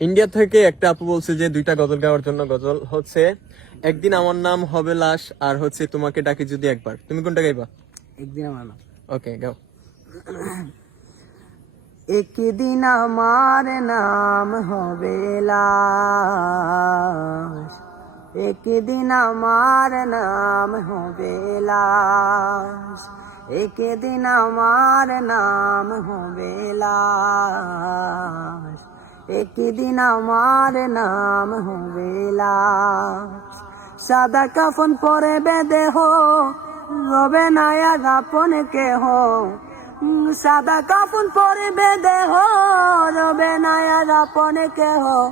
India থেকে একটা আপু বলছে যে দুইটা গজল গাওয়ার জন্য গজল হচ্ছে একদিন আমার নাম হবে লাশ আর হচ্ছে তোমাকে ডাকি যদি একবার। তুমি কোনটা গাইবা? একদিন আমার নাম। ওকে গাও। একদিন আমার নাম হবে লাশ। একদিন আমার নাম হবে লাশ। একদিন আমার নাম হবে লাশ। একদিন আমার নাম হবে লাশ। সাদা কাফন পরে বেদেহ রবে নায়া গাপন কেহ। সাদা কাফন পরে বেদেহ রবে নায়া গাপন কেহ।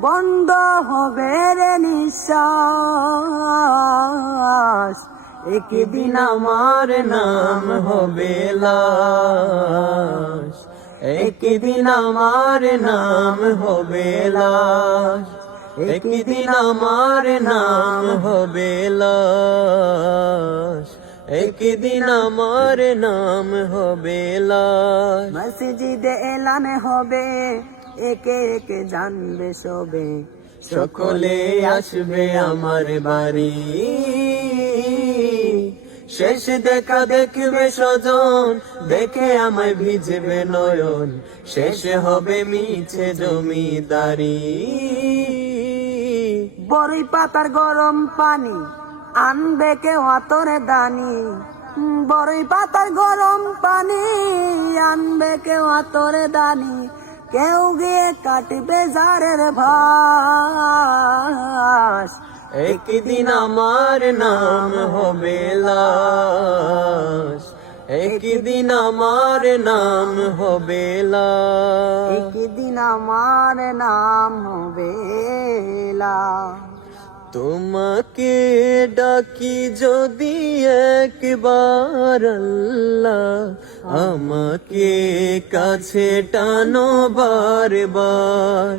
বন্ধ হবে রে নিঃশ্বাস। একদিন আমার নাম হবে লাশ। একদিন আমার নাম হবে লাশ। একদিন আমার নাম হবে লাশ। একদিন আমার নাম হবে লাশ। মসজিদে এলানে হবে একে একে জানবে সবে। সকলে আসবে আমার বাড়ি। শেষ দেখা দেখবে স্বজন, দেখে আমায় ভিজবে নয়ন। শেষ হবে মিছে জমিদারি। বড়ই পাতার গরম পানি, আনবে কেউ আতরে দানি। বড়ই পাতার গরম পানি, আনবে কেউ আতরে দানি। কেউ গিয়ে কাটবে জারের ভাস। একদিন আমার নাম হবে লাশ। একদিন আমার নাম হবে লাশ। একদিন আমার নাম হবে লাশ। তোমাকে ডাকি যদি একবার আল্লাহ আমাকে কাছে টানো বারবার।